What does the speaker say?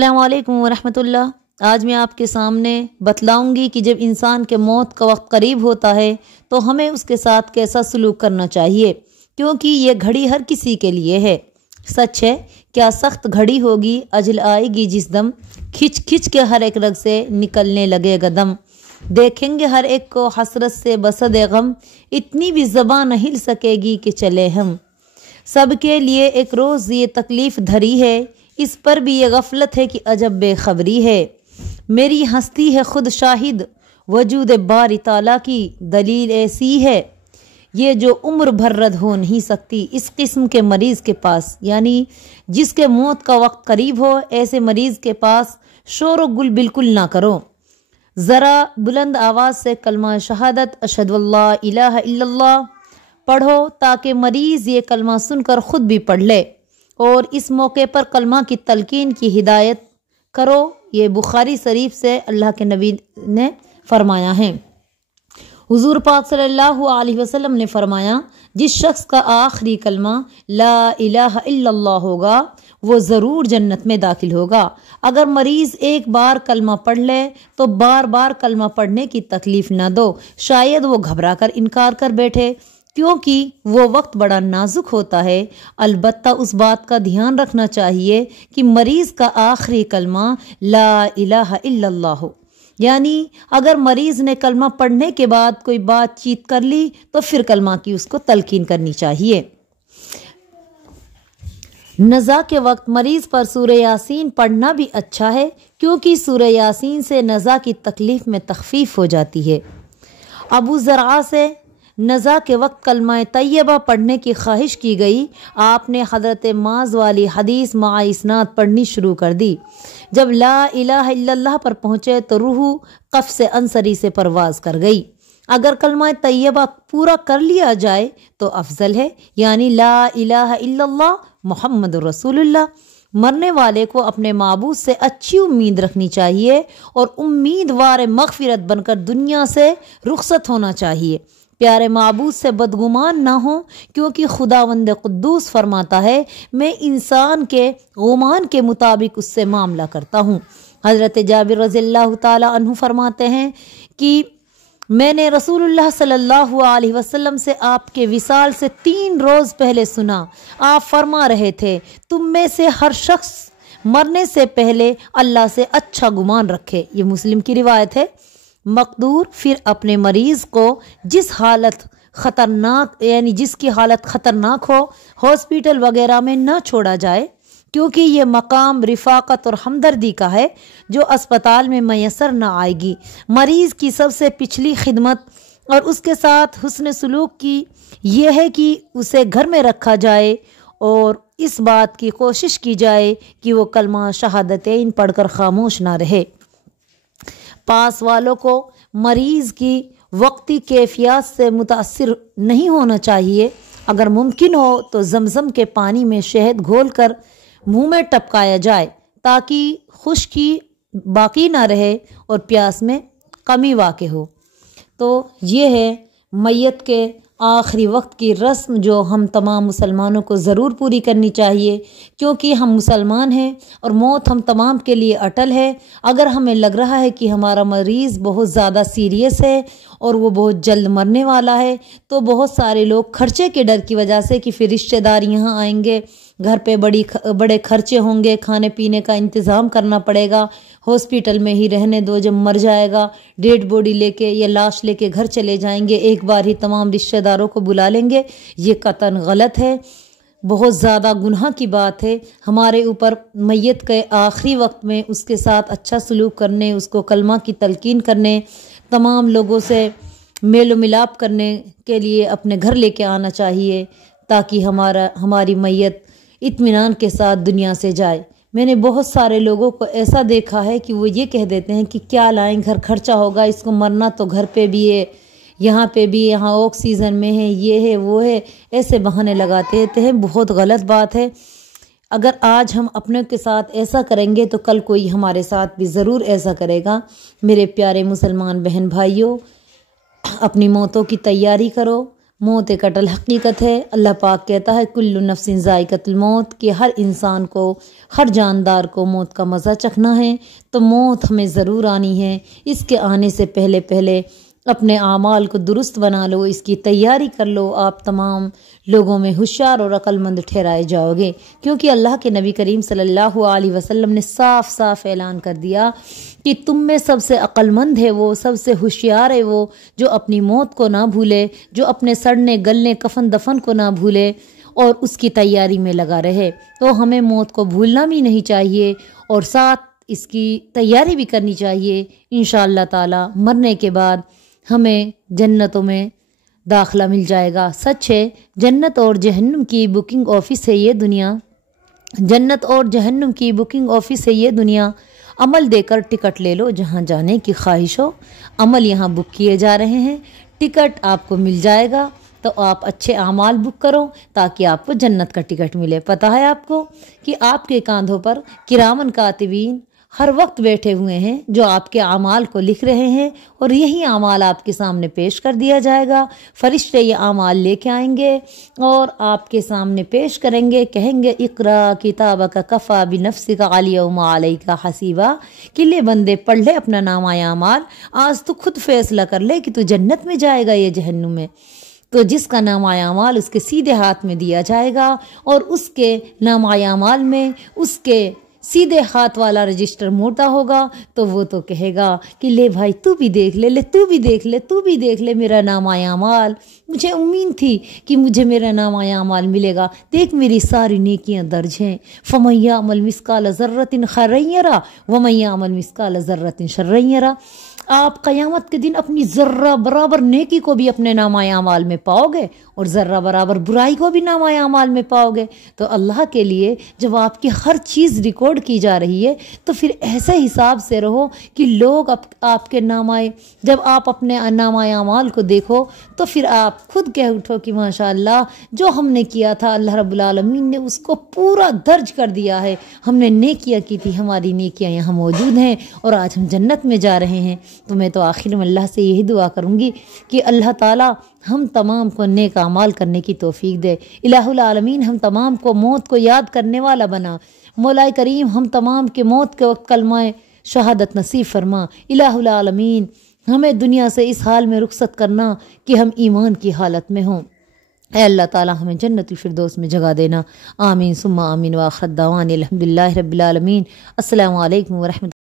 السلام علیکم ورحمۃ اللہ۔ آج میں آپ کے سامنے بتلاؤں گی کہ جب انسان کے موت کا وقت قریب ہوتا ہے تو ہمیں اس کے ساتھ کیسا سلوک کرنا چاہیے، کیونکہ یہ گھڑی ہر کسی کے لیے ہے۔ سچ ہے، کیا سخت گھڑی ہوگی، اجل آئے گی جس دم، کھچ کھچ کے ہر ایک رگ سے نکلنے لگے گا دم۔ دیکھیں گے ہر ایک کو حسرت سے بسد غم، اتنی بھی زبان نہ ہل سکے گی کہ چلے ہم۔ سب کے لیے ایک روز یہ تکلیف دھری ہے، اس پر بھی یہ غفلت ہے کہ عجب بے خبری ہے۔ میری ہستی ہے خود شاہد، وجود باری تعالیٰ کی دلیل ایسی ہے، یہ جو عمر بھر رد ہو نہیں سکتی اس قسم کے مریض کے پاس، یعنی جس کے موت کا وقت قریب ہو، ایسے مریض کے پاس شور و گل بالکل نہ کرو۔ ذرا بلند آواز سے کلمہ شہادت اشہد اللہ الہ الا اللہ پڑھو، تاکہ مریض یہ کلمہ سن کر خود بھی پڑھ لے، اور اس موقع پر کلمہ کی تلقین کی ہدایت کرو۔ یہ بخاری شریف سے اللہ کے نبی نے فرمایا ہے۔ حضور پاک صلی اللہ علیہ وسلم نے فرمایا، جس شخص کا آخری کلمہ لا الہ الا اللہ ہوگا وہ ضرور جنت میں داخل ہوگا۔ اگر مریض ایک بار کلمہ پڑھ لے تو بار بار کلمہ پڑھنے کی تکلیف نہ دو، شاید وہ گھبرا کر انکار کر بیٹھے، کیونکہ وہ وقت بڑا نازک ہوتا ہے۔ البتہ اس بات کا دھیان رکھنا چاہیے کہ مریض کا آخری کلمہ لا الہ الا اللہ ہو، یعنی اگر مریض نے کلمہ پڑھنے کے بعد کوئی بات چیت کر لی تو پھر کلمہ کی اس کو تلقین کرنی چاہیے۔ نزا کے وقت مریض پر سورہ یاسین پڑھنا بھی اچھا ہے، کیونکہ سورہ یاسین سے نزا کی تکلیف میں تخفیف ہو جاتی ہے۔ ابو زرعہ سے نزا کے وقت کلمہ طیبہ پڑھنے کی خواہش کی گئی، آپ نے حضرت معاذ والی حدیث مع اسناد پڑھنی شروع کر دی۔ جب لا الہ الا اللہ پر پہنچے تو روح قفس انصری سے پرواز کر گئی۔ اگر کلمہ طیبہ پورا کر لیا جائے تو افضل ہے، یعنی لا الہ الا اللہ محمد رسول اللہ۔ مرنے والے کو اپنے معبود سے اچھی امید رکھنی چاہیے اور امیدوار مغفرت بن کر دنیا سے رخصت ہونا چاہیے۔ پیارے معبود سے بدگمان نہ ہو، کیونکہ خداوند قدوس فرماتا ہے، میں انسان کے گمان کے مطابق اس سے معاملہ کرتا ہوں۔ حضرت جابر رضی اللہ تعالی عنہ فرماتے ہیں کہ میں نے رسول اللہ صلی اللہ علیہ وسلم سے آپ کے وصال سے 3 روز پہلے سنا، آپ فرما رہے تھے، تم میں سے ہر شخص مرنے سے pہلے اللہ سے اچھا گمان رکھے۔ یہ مسلم کی روایت ہے۔ مقدور پھر اپنے مریض کو جس کی حالت خطرناک ہو، ہاسپٹل وغیرہ میں نہ چھوڑا جائے، کیونکہ یہ مقام رفاقت اور ہمدردی کا ہے جو اسپتال میں میسر نہ آئے گی۔ مریض کی سب سے پچھلی خدمت اور اس کے ساتھ حسن سلوک کی یہ ہے کہ اسے گھر میں رکھا جائے اور اس بات کی کوشش کی جائے کہ وہ کلمہ شہادتین پڑھ کر خاموش نہ رہے۔ پاس والوں کو مریض کی وقتی کیفیات سے متاثر نہیں ہونا چاہیے۔ اگر ممکن ہو تو زمزم کے پانی میں شہد گھول کر منہ میں ٹپکایا جائے، تاکہ خشکی باقی نہ رہے اور پیاس میں کمی واقع ہو۔ تو یہ ہے میت کے آخری وقت کی رسم جو ہم تمام مسلمانوں کو ضرور پوری کرنی چاہیے، کیونکہ ہم مسلمان ہیں اور موت ہم تمام کے لیے اٹل ہے۔ اگر ہمیں لگ رہا ہے کہ ہمارا مریض بہت زیادہ سیریس ہے اور وہ بہت جلد مرنے والا ہے، تو بہت سارے لوگ خرچے کے ڈر کی وجہ سے کہ پھر رشتہ دار یہاں آئیں گے، گھر پہ بڑے خرچے ہوں گے، کھانے پینے کا انتظام کرنا پڑے گا، ہاسپٹل میں ہی رہنے دو، جب مر جائے گا ڈیڈ باڈی لے کے یا لاش لے کے گھر چلے جائیں گے، ایک بار ہی تمام رشتہ داروں کو بلا لیں گے۔ یہ قطعاً غلط ہے، بہت زیادہ گناہ کی بات ہے۔ ہمارے اوپر میت کے آخری وقت میں اس کے ساتھ اچھا سلوک کرنے، اس کو کلمہ کی تلقین کرنے، تمام لوگوں سے میل و ملاپ کرنے کے لیے اپنے گھر لے کے آنا چاہیے، تاکہ ہماری میت اطمینان کے ساتھ دنیا سے جائے۔ میں نے بہت سارے لوگوں کو ایسا دیکھا ہے کہ وہ یہ کہہ دیتے ہیں کہ کیا لائیں، گھر خرچہ ہوگا، اس کو مرنا تو گھر پہ بھی ہے، یہاں پہ بھی، یہاں آکسیجن میں ہے، یہ ہے وہ ہے، ایسے بہانے لگاتے ہیں۔ بہت غلط بات ہے۔ اگر آج ہم اپنے کے ساتھ ایسا کریں گے تو کل کوئی ہمارے ساتھ بھی ضرور ایسا کرے گا۔ میرے پیارے مسلمان بہن بھائیوں، اپنی موتوں کی تیاری کرو، موت ایک اٹل حقیقت ہے۔ اللہ پاک کہتا ہے کل نفس ذائقۃ الموت، کہ ہر انسان کو، ہر جاندار کو موت کا مزہ چکھنا ہے، تو موت ہمیں ضرور آنی ہے۔ اس کے آنے سے پہلے پہلے اپنے اعمال کو درست بنا لو، اس کی تیاری کر لو، آپ تمام لوگوں میں ہوشیار اور عقل مند ٹھہرائے جاؤ گے، کیونکہ اللہ کے نبی کریم صلی اللہ علیہ وسلم نے صاف صاف اعلان کر دیا کہ تم میں سب سے عقل مند ہے وہ، سب سے ہوشیار ہے وہ، جو اپنی موت کو نہ بھولے، جو اپنے سڑنے گلنے کفن دفن کو نہ بھولے اور اس کی تیاری میں لگا رہے۔ تو ہمیں موت کو بھولنا بھی نہیں چاہیے اور ساتھ اس کی تیاری بھی کرنی چاہیے۔ انشاءاللہ تعالی مرنے کے بعد ہمیں جنتوں میں داخلہ مل جائے گا۔ سچ ہے، جنت اور جہنم کی بکنگ آفس ہے یہ دنیا، جنت اور جہنم کی بکنگ آفس ہے یہ دنیا۔ عمل دے کر ٹکٹ لے لو جہاں جانے کی خواہش ہو، عمل یہاں بک کیے جا رہے ہیں، ٹکٹ آپ کو مل جائے گا، تو آپ اچھے اعمال بک کرو تاکہ آپ کو جنت کا ٹکٹ ملے۔ پتہ ہے آپ کو کہ آپ کے کاندھوں پر کرامن کاتبین ہر وقت بیٹھے ہوئے ہیں جو آپ کے اعمال کو لکھ رہے ہیں، اور یہی اعمال آپ کے سامنے پیش کر دیا جائے گا۔ فرشتے یہ اعمال لے کے آئیں گے اور آپ کے سامنے پیش کریں گے، کہیں گے اقرا کتابک کفا بنفسک الیوم علیک حسیبا، کہ لے بندے پڑھ لے اپنا نامہ اعمال، آج تو خود فیصلہ کر لے کہ تو جنت میں جائے گا یا جہنم میں۔ تو جس کا نامہ اعمال اس کے سیدھے ہاتھ میں دیا جائے گا، اور اس کے نامہ اعمال میں اس کے سیدھے ہاتھ والا رجسٹر موڑتا ہوگا، تو وہ تو کہے گا کہ لے بھائی تو بھی دیکھ لے، لے تو بھی دیکھ لے، تو بھی دیکھ لے میرا نامہ اعمال، مجھے امید تھی کہ مجھے میرا نامہ اعمال ملے گا، دیکھ میری ساری نیکیاں درج ہیں۔ فَمَن يَعْمَلْ مِثْقَالَ ذَرَّةٍ خَيْرًا يَرَهُ وَمَن يَعْمَلْ مِثْقَالَ ذَرَّةٍ شَرًّا يَرَهُ۔ آپ قیامت کے دن اپنی ذرہ برابر نیکی کو بھی اپنے نامہ اعمال میں پاؤ گے، اور ذرہ برابر برائی کو بھی نامہ اعمال میں پاؤ گے۔ تو اللہ کے لیے جب آپ کی ہر چیز ریکارڈ کی جا رہی ہے، تو پھر ایسے حساب سے رہو کہ لوگ آپ کے نامہ، جب آپ اپنے نامہ اعمال کو دیکھو تو پھر آپ خود کہہ اٹھو کہ ماشاءاللہ جو ہم نے کیا تھا اللہ رب العالمین نے اس کو پورا درج کر دیا ہے، ہم نے نیکیاں کی تھی، ہماری نیکیاں یہاں موجود ہیں، اور آج ہم جنت میں جا رہے ہیں۔ تو میں تو آخر میں اللہ سے یہی دعا کروں گی کہ اللہ تعالیٰ ہم تمام کو نیک اعمال کرنے کی توفیق دے، الہ العالمین ہم تمام کو موت کو یاد کرنے والا بنا، مولا کریم ہم تمام کے موت کے وقت کلمہ شہادت نصیب فرما، الہ العالمین ہمیں دنیا سے اس حال میں رخصت کرنا کہ ہم ایمان کی حالت میں ہوں۔ اے اللہ تعالیٰ ہمیں جنت الفردوس میں جگہ دینا، آمین ثم آمین، وآخر دعوانا الحمدللہ رب العالمین۔ السلام علیکم ورحمۃ